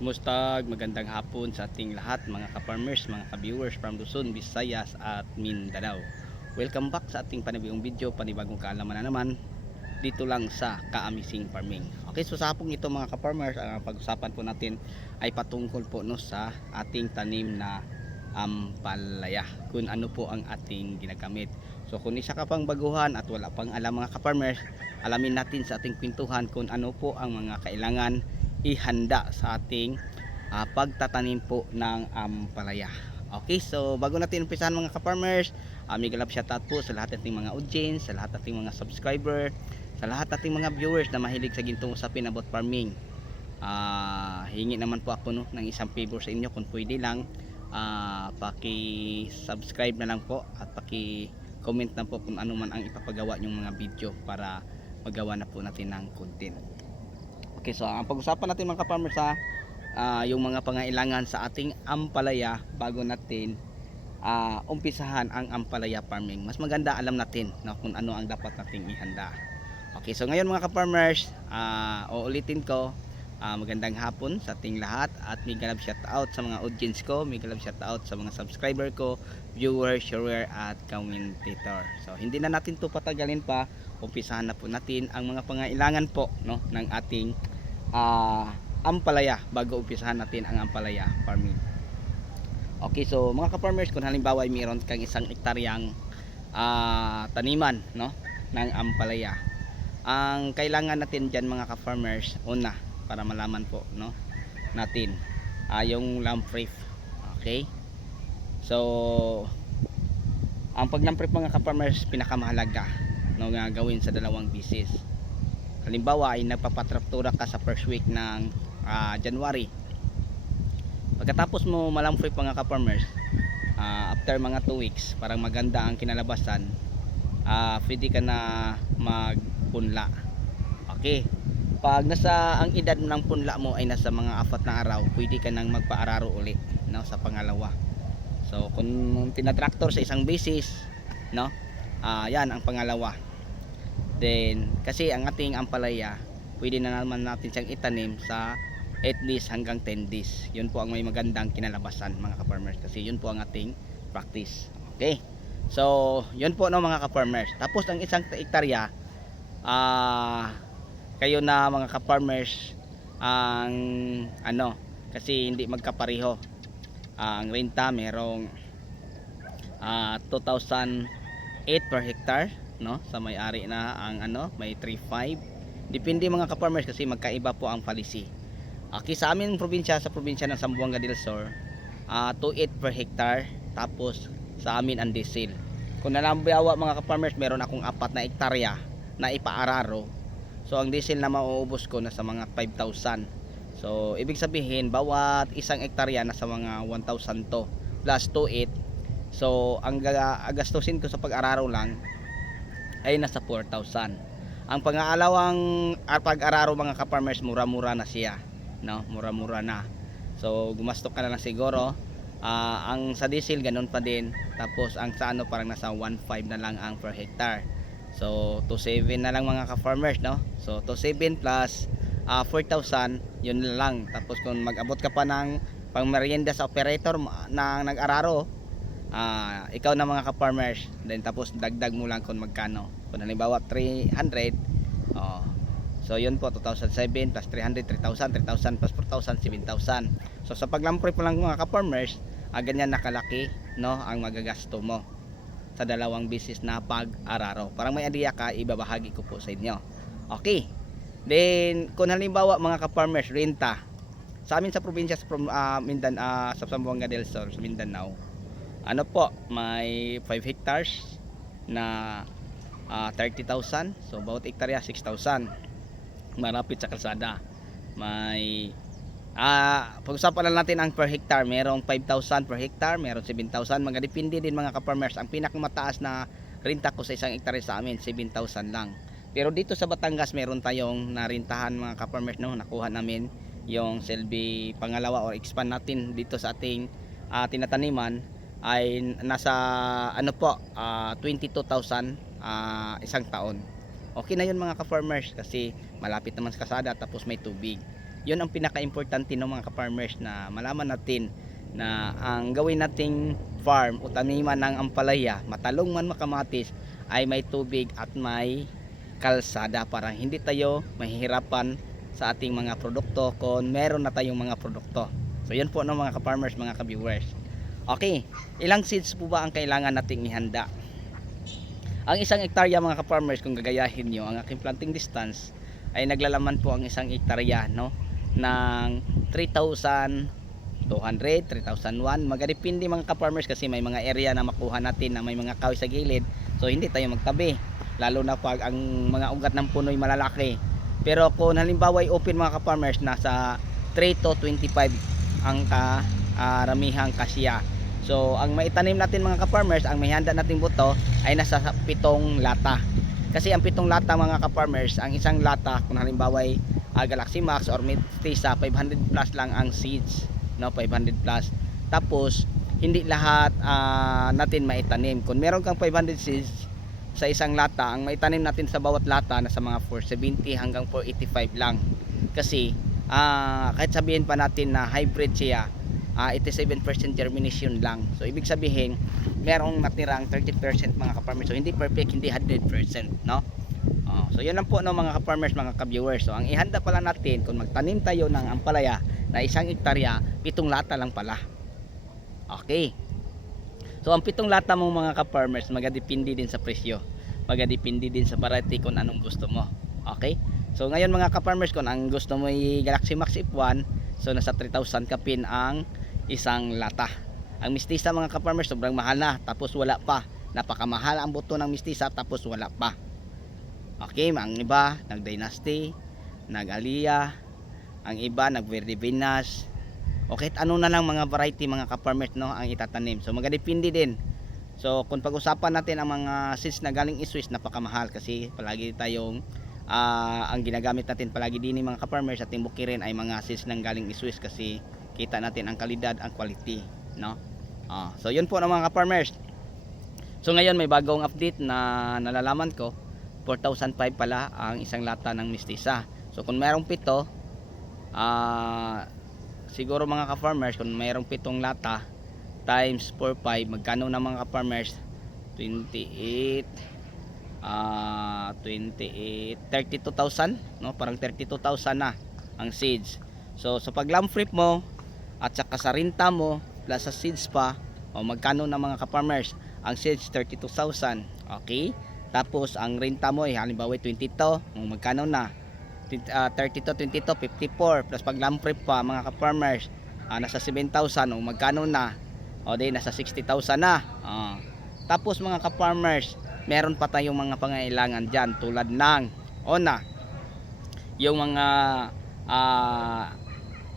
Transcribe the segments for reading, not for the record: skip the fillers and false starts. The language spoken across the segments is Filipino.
Kumusta? Magandang hapon sa ating lahat mga ka-farmers, mga ka-viewers from Luzon, Visayas at Mindanao. Welcome back sa ating panibagong video, panibagong kaalaman na naman dito lang sa Ka-Amazing Farming. Okay, so sa hapong ito mga ka-farmers, ang pag-usapan po natin ay patungkol po sa ating tanim na ampalaya, kung ano po ang ating ginagamit. So kung isa ka pang baguhan at wala pang alam mga ka-farmers, alamin natin sa ating kwentuhan kung ano po ang mga kailangan ihanda sa ating pagtatanim po ng ampalaya. Okay, so bago natin umpisahan mga ka-farmers, mega love shoutout po sa lahat nating mga audience, sa lahat nating mga subscriber, sa lahat nating mga viewers na mahilig sa gintong usapin about farming. Hingi naman po ako ng isang favor sa inyo, kung pwede lang paki-subscribe na lang po at paki-comment na po kung ano man ang ipapagawa nyong mga video para magawa na po natin ng content. Okay, so ang pag-usapan natin mga ka-farmers yung mga pangailangan sa ating ampalaya bago natin umpisahan ang ampalaya farming. Mas maganda alam natin kung ano ang dapat nating ihanda. Okay, so ngayon mga ka-farmers, uulitin ko, magandang hapon sa ating lahat at mega love shout out sa mga audience ko, mega love shout out sa mga subscriber ko, viewer, sharer at commentator. So hindi na natin to patagalin pa, umpisahan na po natin ang mga pangailangan po ng ating ampalaya bago umpisahan natin ang ampalaya farming. Okay, so mga ka-farmers, kung halimbawa ay mayroon kang isang hektaryang taniman ng ampalaya, ang kailangan natin dyan mga ka-farmers, una para malaman po natin yung lamprey. Okay, so ang pag-lamprey mga ka-farmers pinakamahalaga nga gawin sa dalawang bisis. Halimbawa ay nagpapatraktura ka sa first week ng January. Pagkatapos mo malamfrey mga ka-farmers, after mga 2 weeks parang maganda ang kinalabasan, pwede ka na magpunla. Okay, pag nasa ang edad ng punla mo ay nasa mga 4 na araw, pwede ka nang magpa-araro uli sa pangalawa. So kung tinatraktor sa isang basis, yan ang pangalawa. Then kasi ang ating ampalaya pwede na naman natin siyang itanim sa 8 days hanggang 10 days. Yun po ang may magandang kinalabasan mga ka-farmers, kasi yun po ang ating practice. Okay, so yun po mga ka-farmers. Tapos ang isang hektarya, kayo na mga ka-farmers, ang kasi hindi magkapareho. Ang renta merong 2,008 per hectare sa may-ari na ang may 3,500. Depende mga ka-farmers kasi magkaiba po ang policy. Okay, sa amin probinsya, sa probinsya ng Zamboanga del Sur, 2,800 per hectare. Tapos sa amin ang diesel. Kung nalambawa mga ka-farmers, meron akong 4 na hektarya na ipaararo. So ang diesel na mauubos ko na sa mga 5,000. So ibig sabihin bawat isang hektarya na sa mga 1,000 to plus 2,800. So ang gastusin ko sa pag-araro lang ay nasa 4,000. Ang pag-aalawang pag-araro mga ka-farmers, mura-mura na siya, mura-mura na. So gumasto ka na lang siguro. Ang sa diesel ganun pa din. Tapos ang sa parang nasa 1,500 na lang ang per hectare. So 2,700 na lang mga ka-farmers, So 2,700 plus 4,000, yun lang. Tapos kung mag-abot ka pa ng pangmerienda sa operator na nag-araro, ikaw na mga ka-farmers, then tapos dagdag mo lang kung magkano. Kung halimbawa 300, so yun po 2,007 plus 300, 3,000, 3,000 plus 4,000, 7,000. So sa paglamprey po lang mga ka-farmers, ganyan nakalaki ang magagasto mo sa dalawang bisis na pag-araro. Parang may idea ka, ibabahagi ko po sa inyo. Okay, then kung halimbawa mga ka-farmers, renta sa amin sa probinsya sa Mindanao, sa Zamboanga del Sur, sa Mindanao, may 5 hectares na 30,000. So bawat hektarya 6,000, marapit sa kalsada. May pag-usapan lang natin ang per hectare, merong 5,000 per hectare, merong 7,000, mga depende din mga ka-farmers. Ang pinakamataas na renta ko sa isang hektarya sa amin 7,000 lang. Pero dito sa Batangas meron tayong narintahan mga ka-farmers, nakuha namin yung Selby pangalawa or expand natin dito sa ating tinataniman, ay nasa 22,000 isang taon. Okay na yun mga ka-farmers, kasi malapit naman sa kasada, tapos may tubig. Yun ang pinaka-importante ng mga ka-farmers, na malaman natin na ang gawin nating farm o taniman ng ampalaya, matalong man makamatis, ay may tubig at may kalsada para hindi tayo mahihirapan sa ating mga produkto kung meron na tayong mga produkto. So yun po, no, mga ka-farmers, mga ka-viewers. Okay, ilang seeds po ba ang kailangan nating ihanda? Ang isang hektarya, mga ka-farmers, kung gagayahin nyo ang aking planting distance, ay naglalaman po ang isang hektarya, no, ng 3,200, 3,001. Magadepende, mga ka-farmers, kasi may mga area na makuha natin na may mga kahoy sa gilid, so hindi tayo magtabi, lalo na pag ang mga ugat ng puno'y malalaki. Pero kung halimbawa ay open, mga ka-farmers, nasa 3 to 25 ang karamihang kasya. So ang maitanim natin, mga ka-farmers, ang may handa nating buto ay nasa 7 lata. Kasi ang 7 lata, mga ka-farmers, ang isang lata kung halimbawa ay Galaxy Max or Mistisa, 500 plus lang ang seeds, no, 500 plus. Tapos hindi lahat natin maitanim. Kung meron kang 500 seeds sa isang lata, ang maitanim natin sa bawat lata na sa mga 470 hanggang 485 lang. Kasi kahit sabihin pa natin na hybrid siya, 87% germination lang. So ibig sabihin merong natirang 30%, mga ka-farmers. So hindi perfect, hindi 100%, no? So yun lang po, no, mga ka-farmers, mga ka-viewers. So ang ihanda pala natin kung magtanim tayo ng ampalaya na isang hektarya, 7 lata lang pala. Okay. So ang 7 lata mo, mga ka-farmers, magadepende din sa presyo. Magadepende din sa variety kung anong gusto mo. Okay? So ngayon, mga ka-farmers, kung ang gusto mo ay Galaxy Max F1, so nasa 3,000 kapin ang isang lata. Ang Mistisa, mga ka-farmers, sobrang mahal na, tapos wala pa. Napakamahal ang buto ng Mistisa, tapos wala pa. Okay, ang iba nag Dynasty, nag Alia, ang iba nag Verde Venus. O kahit ano na lang mga variety, mga ka-farmers, no, ang itatanim. So magadepende din. So kung pag-usapan natin ang mga seeds na galing Swiss, napakamahal kasi palagi tayong ang ginagamit natin palagi din, mga ka-farmers, at timbukirin ay mga seeds ng galing Swiss kasi kita natin ang kalidad, ang quality, no? So yun po, ng mga ka-farmers. So ngayon may bagong update na nalalaman ko, 4,005 pala ang isang lata ng Mistisa. So kung mayroong 7, siguro, mga ka-farmers, kung mayroong 7 lata times 4,500, magkano na, mga ka-farmers? 28 32,000, no? Parang 32,000 na ang seeds. So sa pag-lamp flip mo at saka sa renta mo plus sa seeds pa, magkano na, mga ka-farmers? Ang seeds 32,000. Okay? Tapos ang renta mo ay halimbawa 22, magkano na? 32, 22, 54 plus pag lamp flip pa, mga ka-farmers, nasa 7,000, magkano na? O di nasa 60,000 na. Tapos, mga ka-farmers, meron pa tayong mga pangailangan dyan, tulad ng yung mga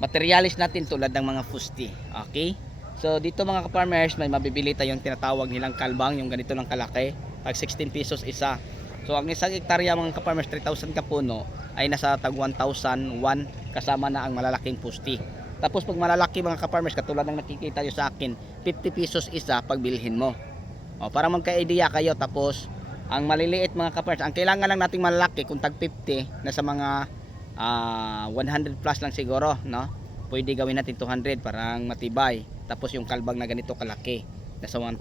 materialis natin, tulad ng mga fusti. Okay? So dito, mga ka-farmers, may mabibili tayong tinatawag nilang kalbang, yung ganito lang kalaki, pag 16 pesos isa. So ang isang hektarya, mga ka-farmers, 3,000 kapuno ay nasa tag 1,001, kasama na ang malalaking fusti. Tapos pag malalaki, mga ka-farmers, katulad ng nakikita nyo sa akin, 50 pesos isa pag bilhin mo. Para magka-idea kayo. Tapos ang maliliit, mga ka-farmers, ang kailangan lang nating malalaki kung tag 50, nasa mga 100 plus lang siguro, no? Pwede gawin natin 200 parang matibay. Tapos yung kalbang na ganito kalaki, nasa 1,000.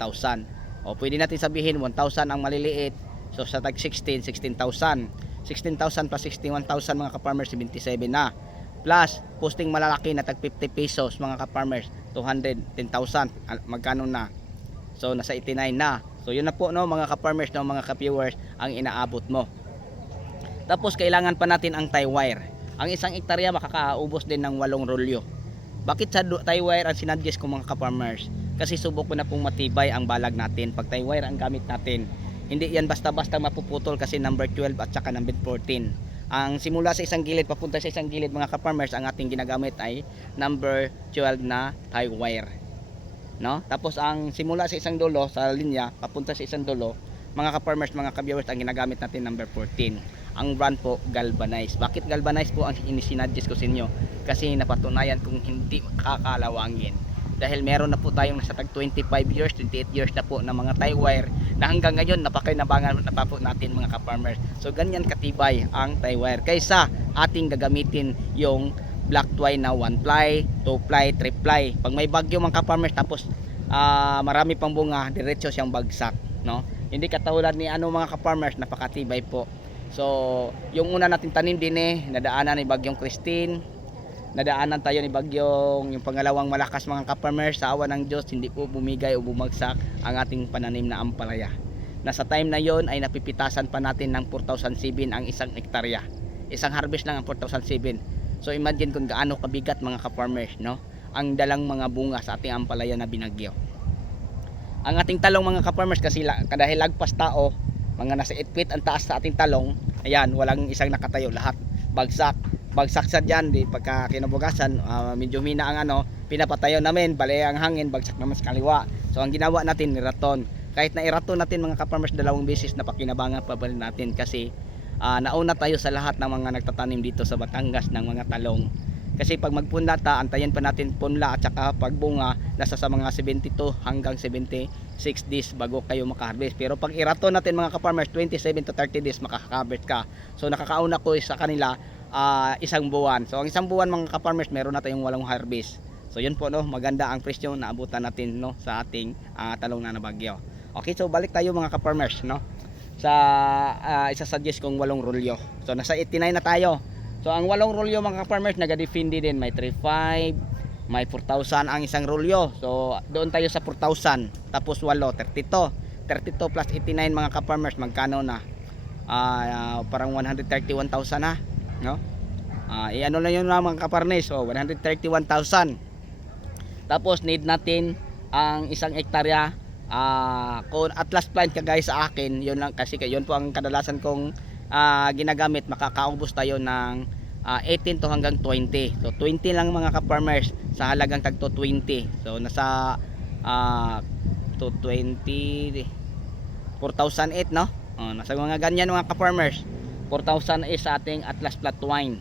Pwede natin sabihin 1,000 ang maliliit. So sa tag 16, 16,000. 16,000 plus 61,000, mga ka-farmers, 77 na. Plus posting malalaki na tag 50 pesos, mga ka-farmers, 210,000. Magkano na? So nasa 89 na. So yun na po, no, mga ka-farmers, no, mga ka-viewers, ang inaabot mo. Tapos kailangan pa natin ang tie wire. Ang isang hektarya makakaubos din ng 8 rolyo. Bakit sa tie wire ang sinadjust ko, mga ka-farmers? Kasi subok ko na pong matibay ang balag natin. Pag tie wire ang gamit natin, hindi yan basta-basta mapuputol, kasi number 12 at saka number 14. Ang simula sa isang gilid papunta sa isang gilid, mga ka-farmers, ang ating ginagamit ay number 12 na tie wire, no? Tapos ang simula sa isang dulo, sa linya papunta sa isang dulo, mga ka-farmers, mga ka-viewers, ang ginagamit natin number 14. Ang brand po, galvanized. Bakit galvanized po ang inisinadjust ko sa inyo? Kasi napatunayan kung hindi kakalawangin. Dahil meron na po tayong nasa tag 25 years, 28 years na po na mga tie wire na hanggang ngayon napakinabangan na pa po natin, mga ka-farmers. So ganyan katibay ang tie wire kaysa ating gagamitin yung black twine na 1 ply, 2 ply, 3 ply. Pag may bagyo mga ka-farmers tapos marami pang bunga, diretso siyang bagsak, no? Hindi katulad ni mga ka-farmers, napakatibay po. So yung una natin tanim din nadaanan ni bagyong Christine, nadaanan tayo ni bagyong yung pangalawang malakas mga ka-farmers. Sa awa ng Diyos hindi po bumigay o bumagsak ang ating pananim na ampalaya. Nasa time na yon ay napipitasan pa natin ng 4,007 ang isang hektarya. Isang harvest lang ang 4,007. So imagine kung gaano kabigat mga ka-farmers, no? Ang dalang mga bunga sa ating ampalaya na binagyo. Ang ating talong mga ka-farmers kasi dahil lagpas tao, mga nasa 8 feet ang taas sa ating talong. Ayan, walang isang nakatayo, lahat bagsak sa dyan. Di pagka kinabugasan, medyo mina ang pinapatayo namin, bali ang hangin, bagsak naman sa kaliwa. So ang ginawa natin, niraton. Kahit na iraton natin mga ka-farmers 2 beses, na pakinabangan pa rin natin kasi nauna tayo sa lahat ng mga nagtatanim dito sa Batangas ng mga talong. Kasi pag magpunla antayin pa natin punla at saka pagbunga, nasa sa mga 72 hanggang 76 days bago kayo makaharvest. Pero pag iraton natin mga ka-farmers, 27 to 30 days makakaharvest ka. So nakakauna ko sa kanila isang buwan. So ang isang buwan mga ka-farmers, meron na tayong 8 harvest. So yun po, no, maganda ang presyo na abutan natin, no, sa ating talong na nabagyo. Okay, so balik tayo mga ka-farmers, no, sa isa-suggest kong 8 rolyo. So nasa 89 na tayo. So ang 8 rolyo mga ka-farmers, nagadefindi din, may 3,500, may 4,000 ang isang rolyo. So doon tayo sa 4,000, tapos 8, 32 plus 89 mga ka-farmers, magkano na? Parang 131,000 na, no? Ano na yun mga ka-farmers, so 131,000. Tapos need natin ang isang hektarya. Kung Atlas plant kagaya sa akin, yun lang, kasi yun po ang kadalasan kong ginagamit, makakaubos tayo ng 18 to hanggang 20. So 20 lang mga ka-farmers sa halagang tagto 20. So nasa to 20 4,008, no? Nasa mga ganyan mga ka-farmers. 4,000 is sa ating Atlas flat twine.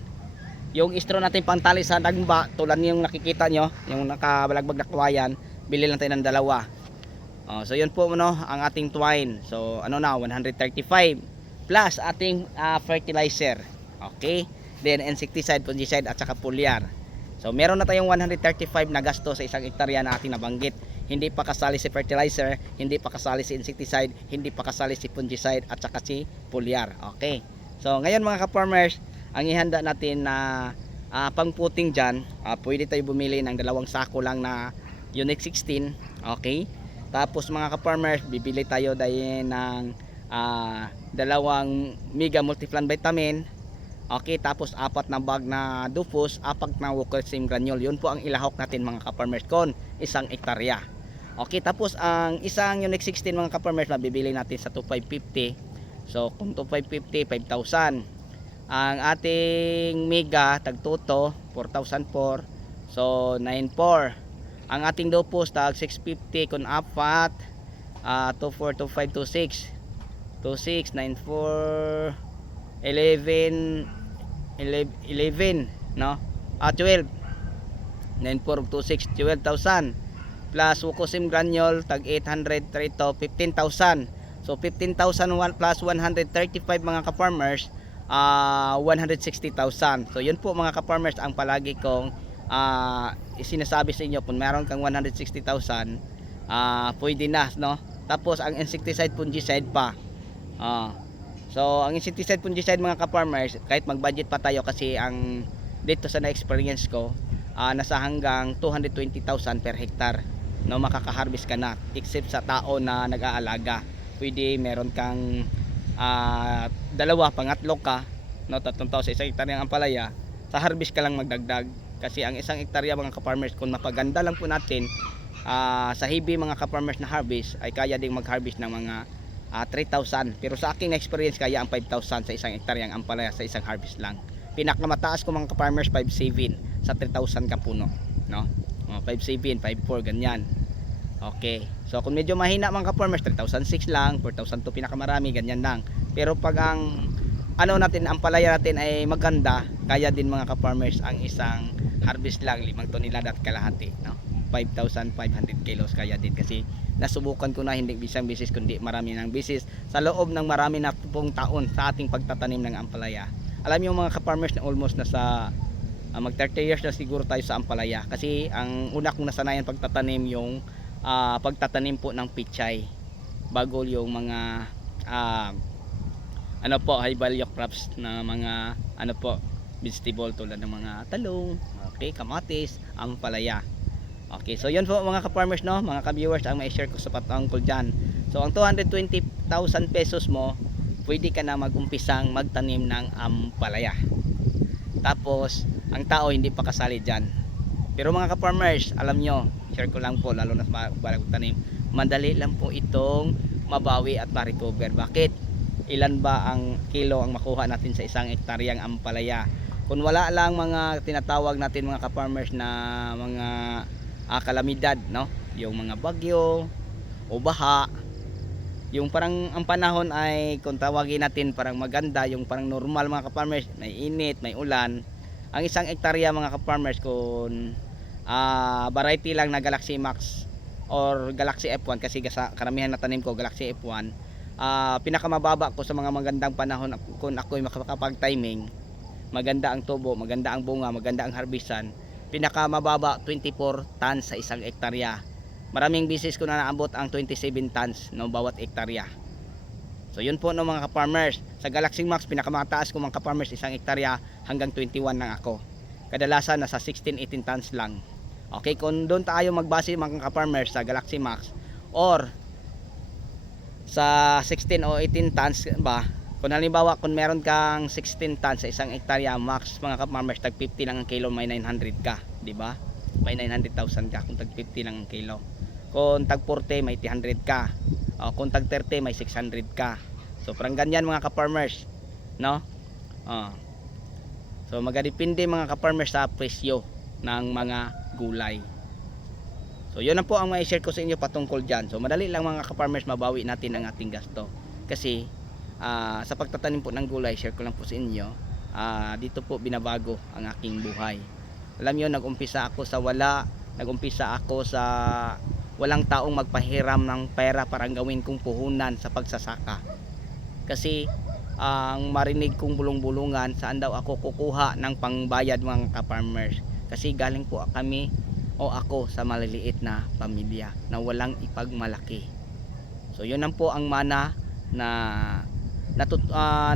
Yung istro natin pantali sa dagba, tulad yung nakikita nyo, yung nakabalagbag na kawayan, bili lang tayo ng 2. So yun po, no, ang ating twine. So ano na, 135 plus ating fertilizer. Okay, then insecticide, fungicide at saka foliar. So meron na tayong 135 na gasto sa isang hektarya na ating nabanggit. Hindi pa kasali si fertilizer, hindi pa kasali si insecticide, hindi pa kasali si fungicide at saka si foliar. Okay, so ngayon mga ka-farmers, ang ihanda natin na pangputing dyan, pwede tayo bumili ng 2 sako lang na Unique 16. Okay, tapos mga ka-farmers, bibili tayo dahil ng 2 mega multiplan vitamin. Okay, tapos 4 na bag na Dufus, 4 na Walker Sim granule. Yun po ang ilahok natin mga ka-farmers kon isang hektarya. Okay, tapos ang isang Unique 16 mga ka-farmers, mabibili natin sa 2,550. So kung 2,550, 5,000. Ang ating mega tagtuto 4,004. So 9,400. Ang ating Dufus tag 650 kung apat, 24, 25, 26, 26, 94, 11, 11, no? 12, 94, 26, 12,000 plus Wukosim granule tag 800 trito 15,000. So 15,000 plus 135 mga ka-farmers, 160,000. So yun po mga ka-farmers ang palagi kong sinasabi sa inyo. Kung meron kang 160,000, pwede na, no? Tapos ang insecticide, fungicide pa. So ang insecticide, fungicide mga ka-farmers, kahit mag-budget pa tayo, kasi ang dito sa na-experience ko, nasa hanggang 220,000 per hectare, no, makaka-harvest ka na, except sa tao na nag-aalaga. Pwede meron kang 2, pangatlo ka, no, 3 tao sa isang hektarya ng ampalaya, sa harvest ka lang magdagdag. Kasi ang isang hektarya mga ka-farmers, kung mapaganda lang po natin, sa heavy mga ka-farmers na harvest, ay kaya ding mag-harvest ng mga 3,000. Pero sa aking experience, kaya ang 5,000 sa isang hektarya ang ampalaya sa isang harvest lang. Pinakamataas ko mga ka-farmers, 5,700 sa 3,000 ka puno, no? 5,700, 5,400, ganyan. Okay, so kung medyo mahina mga ka-farmers, 3,600 lang, 4,200 pinakamarami, ganyan lang. Pero pag ang natin, ang palaya natin ay maganda, kaya din mga ka-farmers ang isang harvest lang 5 tonelada at kalahati, no? 5,500 kilos kaya din, kasi nasubukan ko na hindi isang bisis kundi marami ng bisis sa loob ng marami na pong taon sa ating pagtatanim ng ampalaya. Alam niyo mga ka-farmers na almost nasa mag 30 years na siguro tayo sa ampalaya, kasi ang una kong nasanayan pagtatanim yung pagtatanim po ng pichay bago yung mga ah, ano po, high value crops na mga ano po, vegetable tulad ng mga talong, okay, kamatis, ampalaya. Okay, so yun po mga ka-farmers, no, mga ka-viewers, ang mai-share ko sa patungkol dyan. So ang 220,000 pesos mo, pwede ka na mag-umpisang magtanim ng ampalaya. Tapos ang tao hindi pa kasali dyan. Pero mga ka-farmers, alam nyo, share ko lang po, lalo na sa balag tanim, madali lang po itong mabawi at ma-recover. Bakit? Ilan ba ang kilo ang makuha natin sa isang hektaryang ampalaya? Kung wala lang mga tinatawag natin mga ka-farmers na mga kalamidad, no, yung mga bagyo o baha, yung parang ang panahon ay kung tawagin natin parang maganda, yung parang normal mga ka-farmers, may init, may ulan, ang isang hektarya mga ka-farmers kung variety lang na Galaxy Max or Galaxy F1, kasi karamihan na tanim ko Galaxy F1, pinakamababa ko sa mga magandang panahon kung ako'y makapag timing, maganda ang tubo, maganda ang bunga, maganda ang harbisan, pinakamababa 24 tons sa isang hektarya. Maraming bisis ko na naabot ang 27 tons no bawat hektarya. So yun po no mga ka-farmers. Sa Galaxy Max pinakamataas ko mga ka-farmers isang hektarya hanggang 21 lang ako. Kadalasan nasa 16-18 tons lang. Okay, kung doon tayo magbase mga ka-farmers sa Galaxy Max or sa 16 o 18 tons ba, kung halimbawa kung meron kang 16 tons sa isang hektarya, max mga ka-farmers tag 50 lang ang kilo, may 900 ka, di ba? May 900,000 ka kung tag 50 lang ang kilo. Kung tag 40 may 300 ka. O, kung tag 30 may 600 ka. So parang ganyan mga ka-farmers, no? So magadepende mga ka-farmers sa presyo ng mga gulay. So yun na po ang mai-share ko sa inyo patungkol dyan. So madali lang mga ka-farmers mabawi natin ang ating gasto. Kasi sa pagtatanim po ng gulay, share ko lang po sa inyo, dito po binabago ang aking buhay. Alam nyo, nag-umpisa ako sa wala, nag-umpisa ako sa walang taong magpahiram ng pera para gawin kong puhunan sa pagsasaka. Kasi ang marinig kong bulong-bulungan, saan daw ako kukuha ng pangbayad mga ka-farmers. Kasi galing po kami o ako sa maliliit na pamilya na walang ipagmalaki. So yun lang po ang mana na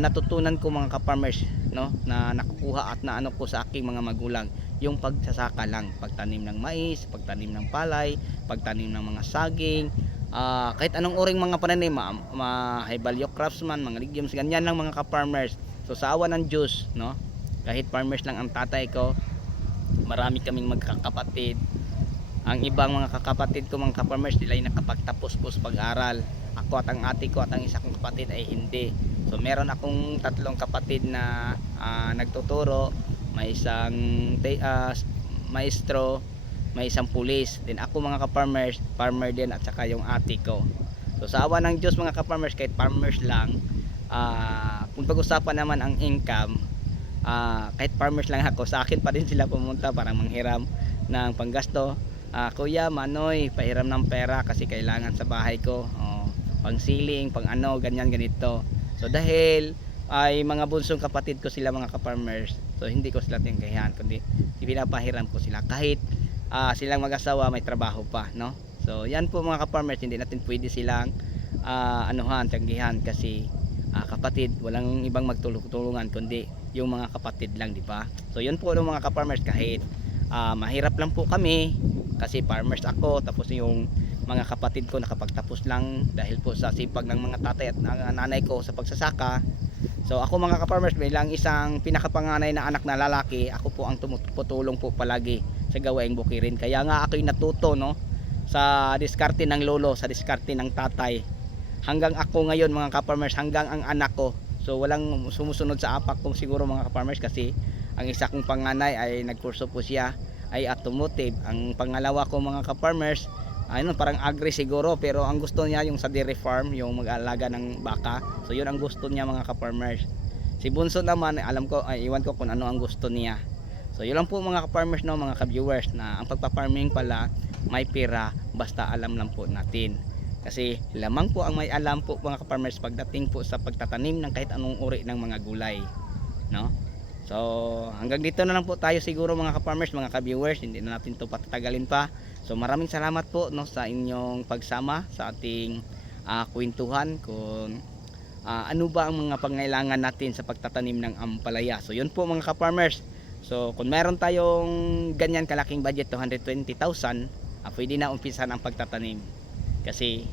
natutunan ko mga ka-farmers, no, na nakukuha at naano ko sa aking mga magulang, yung pagsasaka lang, pagtanim ng mais, pagtanim ng palay, pagtanim ng mga saging, kahit anong uring mga pananim, high value crops man, mga legumes, ganyan lang mga ka-farmers. So sa awa ng Diyos, no, kahit farmers lang ang tatay ko, marami kaming magkakapatid. Ang ibang mga kakapatid ko mga ka-farmers, nila ay nakapagtapos po sa pag-aral. Ako at ang ate ko at ang isa kong kapatid ay hindi. So meron akong tatlong kapatid na nagtuturo, may isang maestro, may isang pulis. Then ako mga ka-farmers, farmer din, at saka yung ate ko. So sa awa ng Diyos mga ka-farmers, kahit farmers lang, kung pag-usapan naman ang income, kahit farmers lang ako, sa akin pa din sila pumunta para manghiram ng panggasto. Kuya Manoy, pahiram ng pera kasi kailangan sa bahay ko, pang siling, pang ano, ganyan ganito. So dahil ay mga bunsong kapatid ko sila mga ka-farmers, so hindi ko sila tinggayan, kundi pinapahiram ko sila kahit silang mag-asawa may trabaho pa, no? So yan po mga ka-farmers, hindi natin pwede silang tanggihan kasi kapatid, walang ibang magtulungan kundi yung mga kapatid lang, di ba? So yun po ng mga ka-farmers, kahit mahirap lang po kami kasi farmers ako, tapos yung mga kapatid ko nakapagtapos lang dahil po sa sipag ng mga tatay at nanay ko sa pagsasaka. So ako mga ka-farmers, bilang isang pinakapanganay na anak na lalaki, ako po ang tumutulong po palagi sa gawaing bukirin. Kaya nga ako'y natuto, no, sa diskarte ng lolo, sa diskarte ng tatay. Hanggang ako ngayon mga ka-farmers, hanggang ang anak ko. So walang sumusunod sa apak kong siguro mga ka-farmers, kasi ang isa kong panganay ay nagkurso po siya, ay automotive. Ang pangalawa ko mga ka-farmers, parang agri siguro, pero ang gusto niya yung sa dairy farm, yung mag-aalaga ng baka. So yun ang gusto niya mga ka-farmers. Si Bunso naman, alam ko, iwan ko kung ano ang gusto niya. So yun lang po mga ka-farmers, no, mga ka-viewers, na ang pagpa-farming pala may pera basta alam lang po natin. Kasi lamang po ang may alam po mga ka-farmers pagdating po sa pagtatanim ng kahit anong uri ng mga gulay, no? So hanggang dito na lang po tayo siguro mga ka-farmers, mga ka-viewers, hindi na natin to patatagalin pa. So maraming salamat po no sa inyong pagsama sa ating kwentuhan kung ano ba ang mga pangailangan natin sa pagtatanim ng ampalaya. So yun po mga ka-farmers. So kung meron tayong ganyan kalaking budget, 220,000, pwede na umpisan ang pagtatanim. Kasi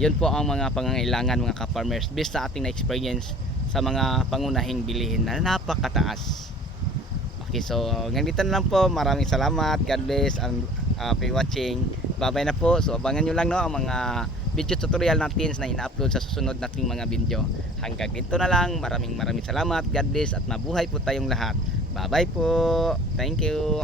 yun po ang mga pangangailangan mga ka-farmers based sa ating na-experience sa mga pangunahing bilihin na napakataas. Okay, so hanggang dito na lang po. Maraming salamat. God bless and happy watching. Bye-bye na po. So abangan nyo lang no ang mga video tutorial natin na ina-upload sa susunod nating mga video. Hanggang dito na lang. Maraming salamat. God bless at mabuhay po tayong lahat. Bye-bye po. Thank you.